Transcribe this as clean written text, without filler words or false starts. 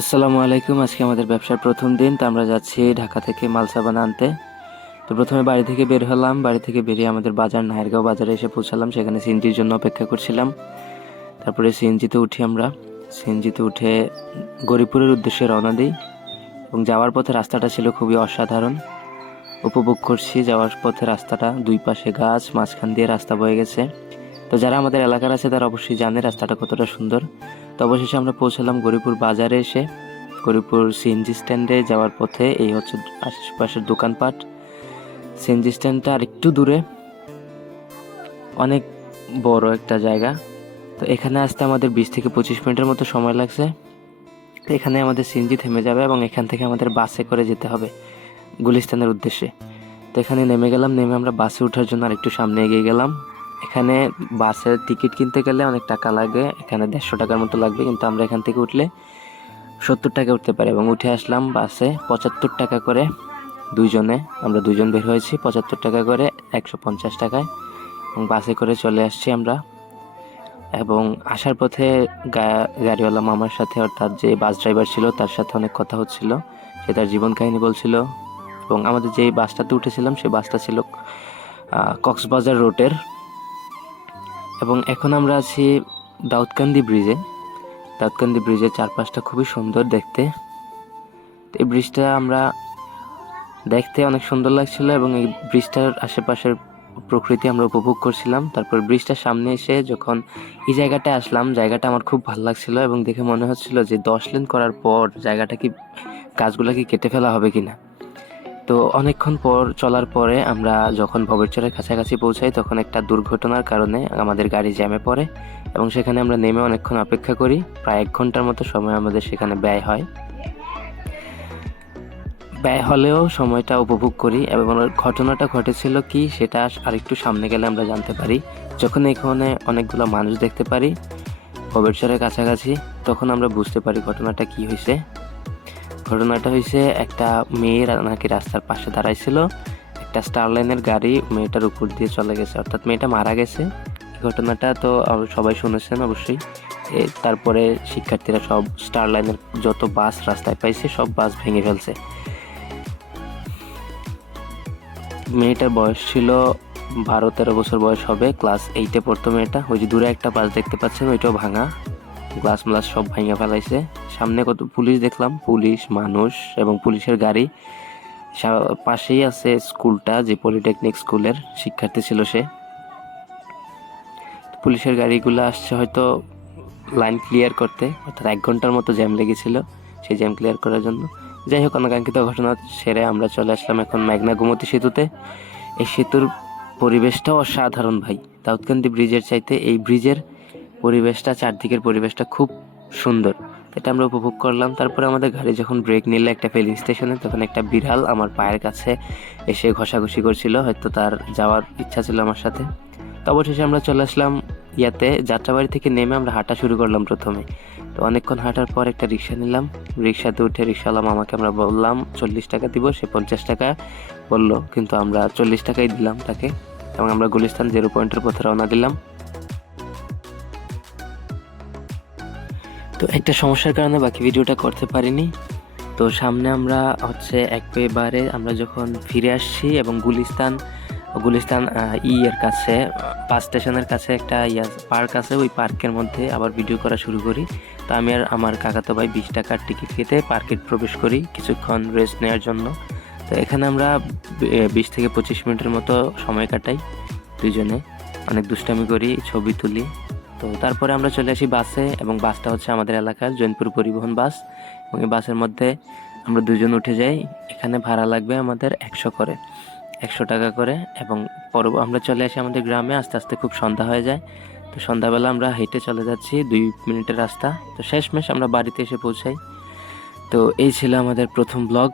আসসালামু আলাইকুম। আজকে আমাদের ব্যবসার প্রথম দিন, তো আমরা যাচ্ছি ঢাকা থেকে মাল সাবান আনতে। তো প্রথমে বাড়ি থেকে বের হলাম, বাড়ি থেকে বেরিয়ে আমাদের বাজার নাহেরগাঁও বাজারে এসে পৌঁছালাম। সেখানে সিএনজির জন্য অপেক্ষা করছিলাম। তারপরে সিএনজিতে উঠি আমরা। সিএনজিতে উঠে গরিপুরের উদ্দেশ্যে রওনা দিই এবং যাওয়ার পথে রাস্তাটা ছিল খুবই অসাধারণ। উপভোগ করছি যাওয়ার পথে রাস্তাটা, দুই পাশে গাছ, মাঝখান দিয়ে রাস্তা বয়ে গেছে। তো যারা আমাদের এলাকার আছে তারা অবশ্যই জানে রাস্তাটা কতটা সুন্দর। তো অবশেষে আমরা পৌঁছালাম গরিপুর বাজারে এসে। গরিপুর সিএনজি স্ট্যান্ডে যাওয়ার পথে এই হচ্ছে আশেপাশের দোকানপাট। সিএনজি স্ট্যান্ডটা আর একটু দূরে, অনেক বড় একটা জায়গা। তো এখানে আসতে আমাদের 20 থেকে 25 মিনিটের মতো সময় লাগছে। তো এখানে আমাদের সিএনজি থেমে যাবে এবং এখান থেকে আমাদের বাসে করে যেতে হবে গুলিস্তানের উদ্দেশ্যে। তো এখানে নেমে গেলাম, নেমে আমরা বাসে ওঠার জন্য আরেকটু সামনে এগিয়ে গেলাম। এখানে বাসের টিকিট কিনতে গেলে অনেক টাকা লাগে, এখানে 150 টাকার মতো লাগবে, কিন্তু আমরা এখান থেকে উঠলে 70 টাকা উঠতে পারি। এবং উঠে আসলাম বাসে 75 টাকা করে দুইজনে। আমরা দুইজন বের হয়েছি 75 টাকা করে, 150 টাকায়। এবং বাসে করে চলে আসছি আমরা। এবং আসার পথে গাড়িওয়ালা মামার সাথে, অর্থাৎ যে বাস ড্রাইভার ছিল তার সাথে অনেক কথা হচ্ছিল। সে তার জীবন কাহিনী বলছিল। এবং আমাদের যেই বাসটাতে উঠেছিলাম সেই বাসটা ছিল কক্সবাজার রুটের। এবং এখন আমরা আছি দাউদকান্দি ব্রিজে। দাউদকান্দি ব্রিজের চারপাশটা খুবই সুন্দর দেখতে। এই ব্রিজটা আমরা দেখতে অনেক সুন্দর লাগছিল এবং এই ব্রিজটার আশেপাশের প্রকৃতি আমরা উপভোগ করছিলাম। তারপর ব্রিজটার সামনে এসে যখন এই জায়গাটায় আসলাম, জায়গাটা আমার খুব ভালো লাগছিল এবং দেখে মনে হচ্ছিল যে 10 লেন করার পর জায়গাটা কি, গাছগুলো কি কেটে ফেলা হবে কিনা। তো অনেকক্ষণ পর চলার পরে আমরা যখন ভবেরচরের কাছাকাছি পৌঁছাই তখন একটা দুর্ঘটনার কারণে আমাদের গাড়ি জ্যামে পড়ে এবং সেখানে আমরা নেমে অনেকক্ষণ অপেক্ষা করি। প্রায় 1 ঘন্টার মতো সময় আমাদের সেখানে ব্যয় হয়। ব্যয় হলেও সময়টা উপভোগ করি। এবং ঘটনাটা ঘটেছিল কি সেটা আরেকটু সামনে গেলে আমরা জানতে পারি। যখন এখানে অনেকগুলো মানুষ দেখতে পারি ভবেরচরের কাছাকাছি, তখন আমরা বুঝতে পারি ঘটনাটা কি হয়েছে। ঘটনাটা হয়েছে, একটা মেয়ে নাকি রাস্তার পাশে দাঁড়াইছিল, একটা স্টার লাইনের গাড়ি মেয়েটার উপর দিয়ে চলে গেছে, অর্থাৎ মেয়েটা মারা গেছে। এই ঘটনাটা তো সবাই শুনেছেন অবশ্যই। তারপরে শিক্ষার্থীরা সব স্টার লাইনের যত বাস রাস্তায় পাইছে সব বাস ভেঙে ফেলছে। মেয়েটার বয়স ছিল 12-13 বছর বয়স হবে, ক্লাস 8-এ পড়তো মেয়েটা। ওই যে দূরে একটা বাস দেখতে পাচ্ছেন, ওইটাও ভাঙা, গ্লাস ম্লাস সব ভাঙা ফেলাইছে। সামনে কত পুলিশ দেখলাম, পুলিশ, মানুষ এবং পুলিশের গাড়ি। পাশেই আছে স্কুলটা, যে পলিটেকনিক স্কুলের শিক্ষার্থী ছিল সে। পুলিশের গাড়িগুলো আসছে হয়তো লাইন ক্লিয়ার করতে, অর্থাৎ 1 ঘন্টার মতো জ্যাম লেগেছিল সেই জ্যাম ক্লিয়ার করার জন্য। যাই হোক, অনাকাঙ্ক্ষিত ঘটনা সেরে আমরা চলে আসলাম এখন মেঘনা গোমতী সেতুতে। এই সেতুর পরিবেশটাও অসাধারণ ভাই। দাউদকান্দি ব্রিজের চাইতে এই ব্রিজের পরিবেশটা, চারদিকের পরিবেশটা খুব সুন্দর। এটা আমরা উপভোগ করলাম। তারপরে আমাদের গাড়ি যখন ব্রেক নিলে একটা ফিলিং স্টেশনে, তখন একটা বিড়াল আমার পায়ের কাছে এসে ঘষাঘষি করছিল, হয়তো তার যাওয়ার ইচ্ছা ছিল আমার সাথে। তো অবশেষে আমরা চলে আসলাম যাত্রাবাড়ি থেকে নেমে আমরা হাঁটা শুরু করলাম প্রথমে। তো অনেকক্ষণ হাঁটার পর একটা রিক্সা নিলাম। রিক্সাতে উঠে রিক্সাওয়ালা মামাকে আমরা বললাম 40 টাকা দিব, সে 50 টাকা বললো, কিন্তু আমরা 40 টাকাই দিলাম তাকে। এবং আমরা গুলিস্তান 0 পয়েন্টের পথে রওনা দিলাম। তো একটা সমস্যার কারণে বাকি ভিডিওটা করতে পারিনি। তো সামনে আমরা একেবারে আমরা যখন ফিরে আসছি এবং গুলিস্তান এর কাছে, বাস স্টেশনের কাছে একটা পার্ক আছে, ওই পার্কের মধ্যে আবার ভিডিও করা শুরু করি। তো আমি আর আমার কাকাতো ভাই 20 টাকার টিকিট কেটে পার্কে প্রবেশ করি কিছুক্ষণ রেস্ট নেওয়ার জন্য। তো এখানে আমরা 20 থেকে 25 মিনিটের মতো সময় কাটাই দুইজনে, অনেক দুষ্টামি করি, ছবি তুলি। তো তারপরে আমরা চলে আসি বাসে, এবং বাসটা হচ্ছে আমাদের এলাকার জৈনপুর পরিবহন বাস। এবং এই বাসের মধ্যে আমরা দুজন উঠে যাই। এখানে ভাড়া লাগবে আমাদের 100 টাকা করে। এবং আমরা চলে আসি আমাদের গ্রামে। আস্তে আস্তে খুব সন্ধ্যা হয়ে যায়। তো সন্ধ্যাবেলা আমরা হেঁটে চলে যাচ্ছি 2 মিনিটের রাস্তা। তো শেষমেশ আমরা বাড়িতে এসে পৌঁছাই। তো এই ছিল আমাদের প্রথম ব্লগ।